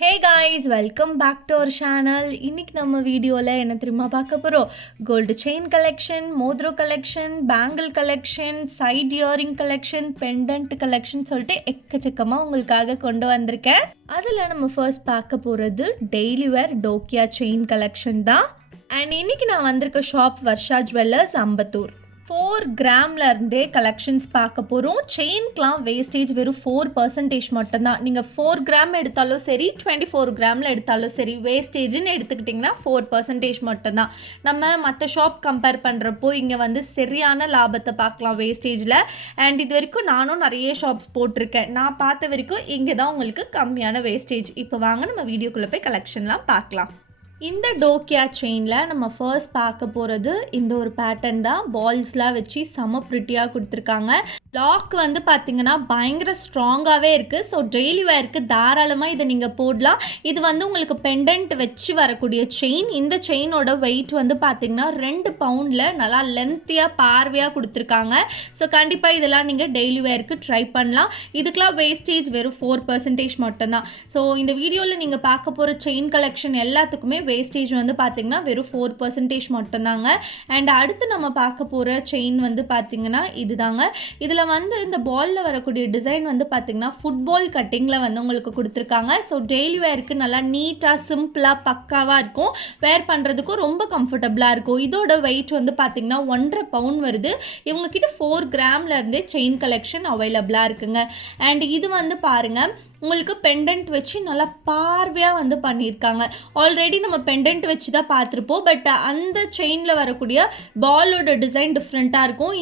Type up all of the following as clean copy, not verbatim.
Hey guys, welcome back to our channel. இன்றைக்கி நம்ம வீடியோவில் என்ன தெரியுமா பார்க்க போகிறோம்? கோல்டு செயின் கலெக்ஷன், மோதிரோ collection, bangle collection, side earring collection, pendant collection சொல்லிட்டு எக்கச்சக்கமாக உங்களுக்காக கொண்டு வந்திருக்கேன். அதில் நம்ம ஃபர்ஸ்ட் பார்க்க போகிறது டெய்லி வேர் டோக்கியா செயின் கலெக்ஷன் தான். அண்ட் இன்றைக்கி நான் வந்திருக்க ஷாப் வர்ஷா ஜுவல்லர்ஸ், அம்பத்தூர். 4 கிராம்ல இருந்தே கலெக்ஷன்ஸ் பார்க்க போகிறோம். செயின்க்கெலாம் வேஸ்டேஜ் வெறும் 4% மட்டும்தான். நீங்கள் 4 கிராம் எடுத்தாலும் சரி, 24 கிராமில் எடுத்தாலும் சரி, வேஸ்டேஜ்னு எடுத்துக்கிட்டிங்கன்னா 4% மட்டும்தான். நம்ம மற்ற ஷாப் கம்பேர் பண்ணுறப்போ இங்கே வந்து சரியான லாபத்தை பார்க்கலாம் வேஸ்டேஜில். அண்ட் இது வரைக்கும் நானும் நிறைய ஷாப்ஸ் போட்டிருக்கேன். நான் பார்த்த வரைக்கும் இங்கே தான் உங்களுக்கு கம்மியான வேஸ்டேஜ். இப்போ வாங்க நம்ம வீடியோக்குள்ளே போய் கலெக்ஷன்லாம் பார்க்கலாம். இந்த டோக்கியா செயினில் நம்ம ஃபர்ஸ்ட் பார்க்க போகிறது இந்த ஒரு பேட்டர்ன் தான். பால்ஸ்லாம் வச்சு செம ப்ரிட்டியாக கொடுத்துருக்காங்க. லாக் வந்து பார்த்திங்கன்னா பயங்கர ஸ்ட்ராங்காகவே இருக்குது. ஸோ டெய்லி வேருக்கு தாராளமாக இதை நீங்கள் போடலாம். இது வந்து உங்களுக்கு பெண்டன்ட் வச்சு வரக்கூடிய செயின். இந்த செயினோட வெயிட் வந்து பார்த்திங்கன்னா 2 பவுண்டில் நல்லா லென்த்தியாக பார்வையாக கொடுத்துருக்காங்க. ஸோ கண்டிப்பாக இதெல்லாம் நீங்கள் டெய்லி வேருக்கு ட்ரை பண்ணலாம். இதுக்கெலாம் வேஸ்டேஜ் வெறும் 4% மட்டும்தான். ஸோ இந்த வீடியோவில் நீங்கள் பார்க்க போகிற செயின் கலெக்ஷன் எல்லாத்துக்குமே வேஸ்டேஜ் வந்து பார்த்திங்கன்னா வெறும் 4% மட்டும்தாங்க. அண்ட் அடுத்து நம்ம பார்க்க போகிற செயின் வந்து பார்த்திங்கன்னா இதுதாங்க. இதில் வந்து இந்த பாலில் வரக்கூடிய டிசைன் வந்து பார்த்திங்கன்னா ஃபுட்பால் கட்டிங்கில் வந்து உங்களுக்கு கொடுத்துருக்காங்க. ஸோ டெய்லி வேருக்கு நல்லா நீட்டாக சிம்பிளாக பக்காவாக இருக்கும். வேர் பண்ணுறதுக்கும் ரொம்ப கம்ஃபர்டபுளாக இருக்கும். இதோட வெயிட் வந்து பார்த்திங்கன்னா 1.5 பவுண்ட் வருது. இவங்கக்கிட்ட 4 கிராம்லேருந்தே செயின் கலெக்ஷன் அவைலபிளாக இருக்குங்க. அண்ட் இது வந்து பாருங்கள், உங்களுக்கு பெண்டன்ட் வச்சு நல்லா பார்வையாக வந்து பண்ணியிருக்காங்க. ஆல்ரெடி நம்ம பெண்டன்ட் வச்சு தான் பார்த்துருப்போம். பட் அந்த செயினில் வரக்கூடிய பாலோட டிசைன் டிஃப்ரெண்ட்டாக இருக்கும்.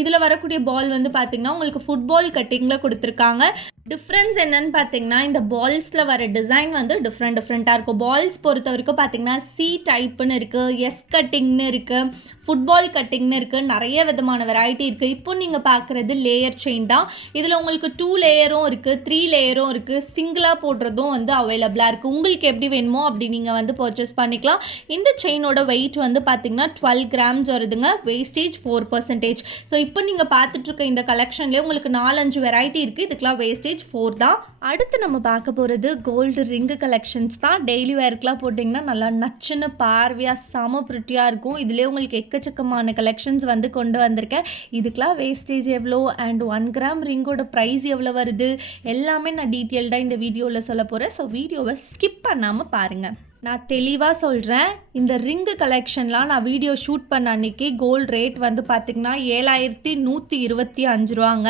இதில் வரக்கூடிய பால் வந்து பார்த்திங்கன்னா உங்களுக்கு ஃபுட்பால் கட்டிங்கில் கொடுத்துருக்காங்க. டிஃப்ரென்ஸ் என்னன்னு பார்த்தீங்கன்னா, இந்த பால்ஸில் வர டிசைன் வந்து டிஃப்ரெண்ட்டாக இருக்கும். பால்ஸ் பொறுத்த வரைக்கும் பார்த்தீங்கன்னா சி டைப்புன்னு இருக்குது, எஸ் கட்டிங்னு இருக்குது, ஃபுட்பால் கட்டிங்னு இருக்குது, நிறைய விதமான வெரைட்டி இருக்குது. இப்போ நீங்கள் பார்க்குறது லேயர் செயின் தான். இதில் உங்களுக்கு 2 லேயரும் இருக்குது, 3 லேயரும் இருக்குது, சிங்கிளாக போடுறதும் வந்து அவைலபிளாக இருக்குது. உங்களுக்கு எப்படி வேணுமோ அப்படி நீங்கள் வந்து பர்ச்சேஸ் பண்ணிக்கலாம். இந்த செயினோட வெயிட் வந்து பார்த்திங்கன்னா 12 கிராம்ஸ் வருதுங்க. வேஸ்டேஜ் 4%. ஸோ இப்போ நீங்கள் பார்த்துட்ருக்க இந்த கலெக்ஷன்லேயே உங்களுக்கு 4-5 வெரைட்டி இருக்குது. இதுக்கெலாம் வேஸ்டேஜ் 4 தான். அடுத்து நம்ம பார்க்க போகிறது கோல்டு ரிங்கு கலெக்ஷன்ஸ் தான். டெய்லி வேர்க்கெலாம் போட்டிங்கன்னா நல்லா நச்சுன்னு பார்வையாக செம ப்ரிட்டியாக இருக்கும். இதிலே உங்களுக்கு எக்கச்சக்கமான கலெக்ஷன்ஸ் வந்து கொண்டு வந்திருக்கேன். இதுக்கெலாம் வேஸ்டேஜ் எவ்வளோ அண்ட் 1 கிராம் ரிங்கோட ப்ரைஸ் எவ்வளோ வருது எல்லாமே நான் டீட்டெயில்டாக இந்த வீடியோவில் சொல்ல போகிறேன். ஸோ வீடியோவை ஸ்கிப் பண்ணாமல் பாருங்கள். நான் தெளிவாக சொல்கிறேன், இந்த ரிங்கு கலெக்ஷன்லாம் நான் வீடியோ ஷூட் பண்ண அன்றைக்கி கோல்டு ரேட் வந்து பார்த்திங்கன்னா 7125 ரூபாங்க.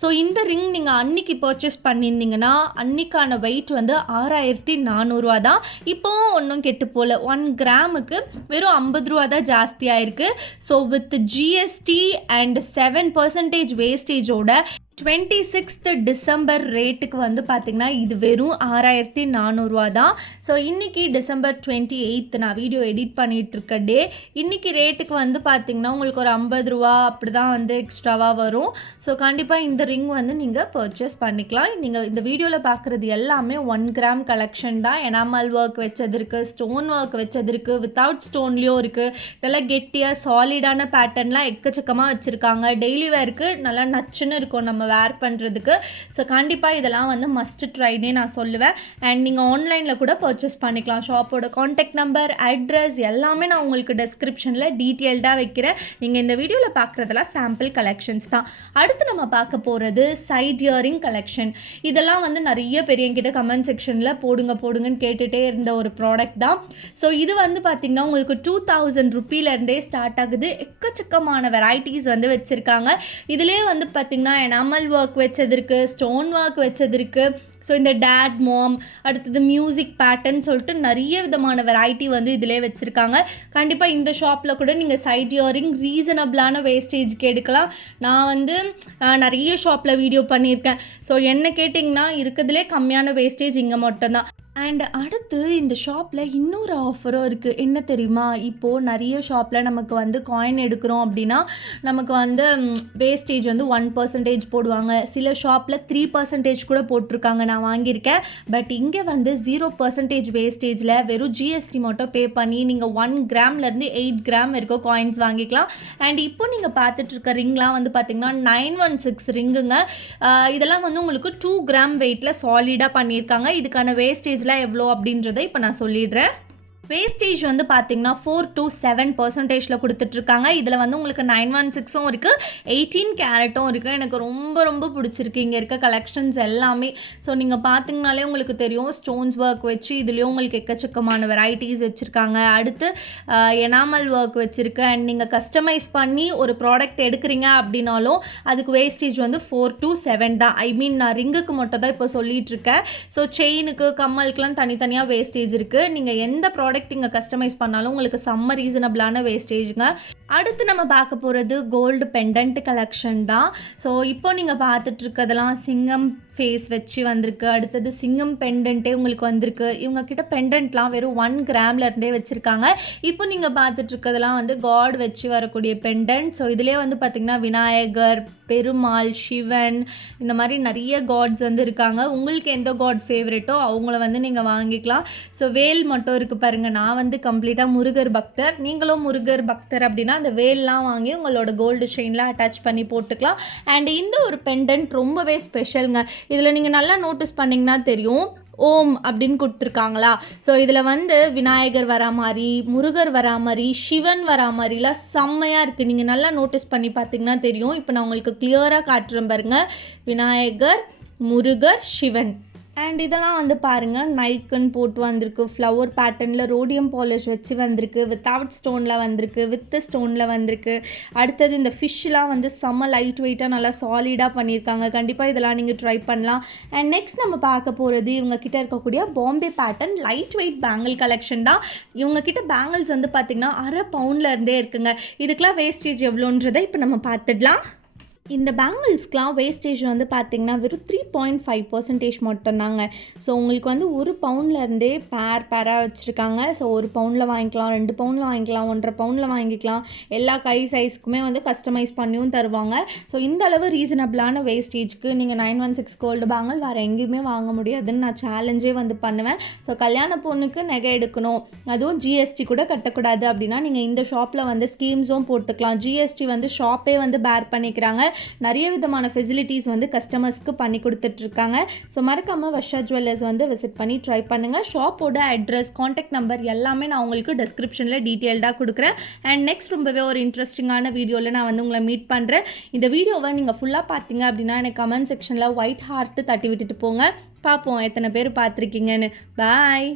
ஸோ இந்த ரிங் நீங்கள் அன்றைக்கி பர்ச்சேஸ் பண்ணியிருந்தீங்கன்னா அன்றைக்கான வெயிட் வந்து 6400 ரூபா தான். இப்போவும் ஒன்றும் கெட்டு போகல. 1 கிராமுக்கு வெறும் 50 ரூபா தான் ஜாஸ்தியாக இருக்குது. So with GST and 7% வேஸ்டேஜோட 26 December ரேட்டுக்கு வந்து பார்த்திங்கன்னா இது வெறும் 6400 ரூபா தான். ஸோ இன்றைக்கி டிசம்பர் 28 நான் வீடியோ எடிட் பண்ணிகிட்ருக்க டே. இன்றைக்கி ரேட்டுக்கு வந்து பார்த்திங்கன்னா உங்களுக்கு ஒரு 50 ரூபா அப்படி தான் வந்து எக்ஸ்ட்ராவாக வரும். ஸோ கண்டிப்பாக இந்த ரிங் வந்து நீங்கள் பர்ச்சேஸ் பண்ணிக்கலாம். நீங்கள் இந்த வீடியோவில் பார்க்குறது எல்லாமே 1 கிராம் கலெக்ஷன் தான். எனாமல் ஒர்க் வச்சது இருக்குது, ஸ்டோன் ஒர்க் வச்சது இருக்குது, வித்தவுட் ஸ்டோன்லேயும் இருக்குது. இதெல்லாம் கெட்டியாக சாலிடான பேட்டர்ன்லாம் எக்கச்சக்கமாக வச்சுருக்காங்க. டெய்லி வேருக்கு நல்லா நச்சுன்னு இருக்கும் நம்ம வேர் பண்ணுறதுக்கு. ஸோ கண்டிப்பாக இதெல்லாம் வந்து மஸ்ட் ட்ரைனே நான் சொல்லுவேன். அண்ட் நீங்கள் ஆன்லைனில் கூட பர்ச்சேஸ் பண்ணிக்கலாம். ஷாப்போட காண்டாக்ட் நம்பர், அட்ரஸ் எல்லாமே நான் உங்களுக்கு டெஸ்கிரிப்ஷனில் டீட்டெயில்டாக வைக்கிறேன். நீங்கள் இந்த வீடியோவில் பார்க்குறதெல்லாம் சாம்பிள் கலெக்ஷன்ஸ் தான். அடுத்து நம்ம பார்க்க போகிறது சைட் இயரிங் கலெக்ஷன். இதெல்லாம் வந்து நிறைய பேர் என்கிட்ட கமெண்ட் செக்ஷனில் போடுங்கன்னு கேட்டுகிட்டே இருந்த ஒரு ப்ராடக்ட் தான். ஸோ இது வந்து பார்த்திங்கன்னா உங்களுக்கு 2000 ருப்பீலேருந்தே ஸ்டார்ட் ஆகுது. எக்கச்சக்கமான வெரைட்டிஸ் வந்து வச்சுருக்காங்க. இதிலே வந்து பார்த்திங்கன்னா எனாமல் ஒர்க் வச்சது இருக்குது, ஸ்டோன் ஒர்க் வச்சது இருக்குது. ஸோ இந்த டேட் மாம், அடுத்தது மியூசிக் பேட்டர்ன் சொல்லிட்டு நிறைய விதமான வெரைட்டி வந்து இதிலே வச்சுருக்காங்க. கண்டிப்பாக இந்த ஷாப்பில் கூட நீங்கள் சைட் இயரிங் ரீசனபிளான வேஸ்டேஜ்க்கு எடுக்கலாம். நான் வந்து நிறைய ஷாப்பில் வீடியோ பண்ணியிருக்கேன். ஸோ என்ன கேட்டிங்கன்னா இருக்கிறதுலே கம்மியான வேஸ்டேஜ் இங்கே மட்டும்தான். அண்ட் அடுத்து இந்த ஷாப்பில் இன்னொரு ஆஃபரும் இருக்குது. என்ன தெரியுமா, இப்போது நிறைய ஷாப்பில் நமக்கு வந்து காயின் எடுக்கிறோம் அப்படின்னா நமக்கு வந்து வேஸ்டேஜ் வந்து 1% போடுவாங்க. சில ஷாப்பில் 3% கூட போட்டிருக்காங்க, நான் வாங்கியிருக்கேன். பட் இங்கே வந்து 0% வேஸ்டேஜில் வெறும் ஜிஎஸ்டி மட்டும் பே பண்ணி நீங்கள் 1 கிராம்லேருந்து 8 கிராம் வரைக்கும் காயின்ஸ் வாங்கிக்கலாம். அண்ட் இப்போ நீங்கள் பார்த்துட்ருக்க ரிங்லாம் வந்து பார்த்திங்கன்னா 916 ரிங்குங்க. இதெல்லாம் வந்து உங்களுக்கு 2 கிராம் வெயிட்டில் சாலிடாக பண்ணியிருக்காங்க. இதுக்கான வேஸ்டேஜ் வேஸ்டேஜ்லாம் எவ்வளோ அப்படின்றத இப்போ நான் சொல்லிடுறேன். வேஸ்டேஜ் வந்து பார்த்தீங்கன்னா 4 to 7% கொடுத்துட்ருக்காங்க. இதில் வந்து உங்களுக்கு 916ம் இருக்குது, 18 கேரட்டும் இருக்குது. எனக்கு ரொம்ப ரொம்ப பிடிச்சிருக்கு இங்கே இருக்க கலெக்ஷன்ஸ் எல்லாமே. ஸோ நீங்கள் பார்த்தீங்கனாலே உங்களுக்கு தெரியும், ஸ்டோன்ஸ் ஒர்க் வச்சு இதுலேயும் உங்களுக்கு எக்கச்சக்கமான வெரைட்டிஸ் வச்சுருக்காங்க. அடுத்து எனாமல் ஒர்க் வச்சுருக்கு. அண்ட் நீங்கள் கஸ்டமைஸ் பண்ணி ஒரு ப்ராடக்ட் எடுக்கிறீங்க அப்படின்னாலும் அதுக்கு வேஸ்டேஜ் வந்து 4 to 7 தான். ஐ மீன் நான் ரிங்குக்கு மட்டும் தான் இப்போ சொல்லிகிட்ருக்கேன். ஸோ செயினுக்கு கம்மலுக்குலாம் தனித்தனியாக வேஸ்டேஜ் இருக்குது. நீங்கள் எந்த ப்ராடக்ட் இங்கே கஸ்டமைஸ் பண்ணாலும் உங்களுக்கு செம்ம ரீசனபிளான வேஸ்டேஜுங்க. அடுத்து நம்ம பார்க்க போகிறது கோல்டு பெண்டன்ட் கலெக்ஷன் தான். ஸோ இப்போ நீங்கள் பார்த்துட்டு இருக்கிறதெல்லாம் சிங்கம் ஃபேஸ் வச்சு வந்திருக்கு. அடுத்தது சிங்கம் பெண்டன்ட்டே உங்களுக்கு வந்திருக்கு. இவங்க கிட்ட பெண்டன்ட்லாம் வெறும் 1 கிராம்லேருந்தே வச்சுருக்காங்க. இப்போ நீங்கள் பார்த்துட்டு இருக்கிறதெல்லாம் வந்து காட் வச்சு வரக்கூடிய பெண்டன்ட். ஸோ இதிலே வந்து பார்த்திங்கன்னா விநாயகர், பெருமாள், சிவன், இந்த மாதிரி நிறைய காட்ஸ் வந்து இருக்காங்க. உங்களுக்கு எந்த காட் ஃபேவரெட்டோ அவங்கள வந்து நீங்கள் வாங்கிக்கலாம். ஸோ வேல் மட்டும் இருக்குது பாருங்கள். நான் வந்து கம்ப்ளீட்டாக முருகர் பக்தர். நீங்களும் முருகர் பக்தர் அப்படின்னா அந்த வேல்லாம் வாங்கி உங்களோட கோல்டு செயினில் அட்டாச் பண்ணி போட்டுக்கலாம். அண்ட் இந்த ஒரு பெண்டன்ட் ரொம்பவே ஸ்பெஷலுங்க. இதில் நீங்கள் நல்லா நோட்டீஸ் பண்ணிங்கன்னா தெரியும், ஓம் அப்படின்னு கொடுத்துருக்காங்களா. ஸோ இதில் வந்து விநாயகர் வரா மாதிரி, முருகர் வரா மாதிரி, சிவன் வரா மாதிரிலாம் செம்மையாக இருக்குது. நீங்கள் நல்லா நோட்டீஸ் பண்ணி பார்த்தீங்கன்னா தெரியும். இப்போ நான் உங்களுக்கு கிளியராக காட்டுறேன் பாருங்கள். விநாயகர், முருகர், சிவன். அண்ட் இதெல்லாம் வந்து பாருங்கள், நைக்குன்னு போட்டு வந்திருக்கு. ஃப்ளவர் பேட்டர்னில் ரோடியம் பாலிஷ் வச்சு வந்திருக்கு. வித்தவுட் ஸ்டோனில் வந்திருக்கு, வித் ஸ்டோனில் வந்திருக்கு. அடுத்தது இந்த ஃபிஷ்ஷெலாம் வந்து செம்ம லைட் வெயிட்டாக நல்லா சாலிடாக பண்ணியிருக்காங்க. கண்டிப்பாக இதெல்லாம் நீங்கள் ட்ரை பண்ணலாம். அண்ட் நெக்ஸ்ட் நம்ம பார்க்க போகிறது இவங்கக்கிட்ட இருக்கக்கூடிய Bombay pattern light weight bangle collection தான். இவங்கக்கிட்ட பேங்கிள்ஸ் வந்து பார்த்திங்கன்னா 1/2 பவுண்ட்லேருந்தே இருக்குங்க. இதுக்கெலாம் வேஸ்டேஜ் எவ்வளோன்றதை இப்போ நம்ம பார்த்துடலாம். இந்த பேங்கிள்ஸ்க்கெலாம் வேஸ்டேஜ் வந்து பார்த்திங்கன்னா வெறும் 3.5% மட்டும்தாங்க. ஸோ உங்களுக்கு வந்து 1 பவுண்ட்லேருந்தே பேராக வச்சுருக்காங்க. ஸோ 1 பவுண்டில் வாங்கிக்கலாம், 2 பவுண்டில் வாங்கிக்கலாம், 1.5 பவுண்டில் வாங்கிக்கலாம். எல்லா கை சைஸ்க்குமே வந்து கஸ்டமைஸ் பண்ணியும் தருவாங்க. ஸோ இந்த அளவு ரீசனபிளான வேஸ்டேஜ்க்கு நீங்கள் 916 கோல்டு பேங்கிள் வேறு எங்கேயுமே வாங்க முடியாதுன்னு நான் சேலஞ்சே வந்து பண்ணுவேன். ஸோ கல்யாண பொண்ணுக்கு நகை எடுக்கணும், அதுவும் ஜிஎஸ்டி கூட கட்டக்கூடாது அப்படின்னா நீங்கள் இந்த ஷாப்பில் வந்து ஸ்கீம்ஸும் போட்டுக்கலாம். ஜிஎஸ்டி வந்து ஷாப்பே வந்து பேர் பண்ணிக்கிறாங்க. நிறைய விதமான ஃபெசிலிட்டிஸ் வந்து கஸ்டமர்ஸ்க்கு பண்ணி கொடுத்துட்ருக்காங்க. ஸோ மறக்காமல் வர்ஷா ஜுவல்லர்ஸ் வந்து விசிட் பண்ணி ட்ரை பண்ணுங்கள். ஷாப்போட அட்ரஸ், காண்டாக்ட் நம்பர் எல்லாமே நான் உங்களுக்கு டிஸ்கிரிப்ஷனில் டீட்டெயில்டாக கொடுக்குறேன். அண்ட் நெக்ஸ்ட் ரொம்பவே ஒரு இன்ட்ரெஸ்டிங்கான வீடியோவில் நான் வந்து உங்களை மீட் பண்ணுறேன். இந்த வீடியோவை நீங்கள் ஃபுல்லாக பார்த்தீங்க அப்படின்னா எனக்கு கமெண்ட் செக்ஷனில் ஒயிட் ஹார்ட்டு தட்டி விட்டுட்டு போங்க. பார்ப்போம் எத்தனை பேர் பார்த்துருக்கீங்கன்னு. பாய்.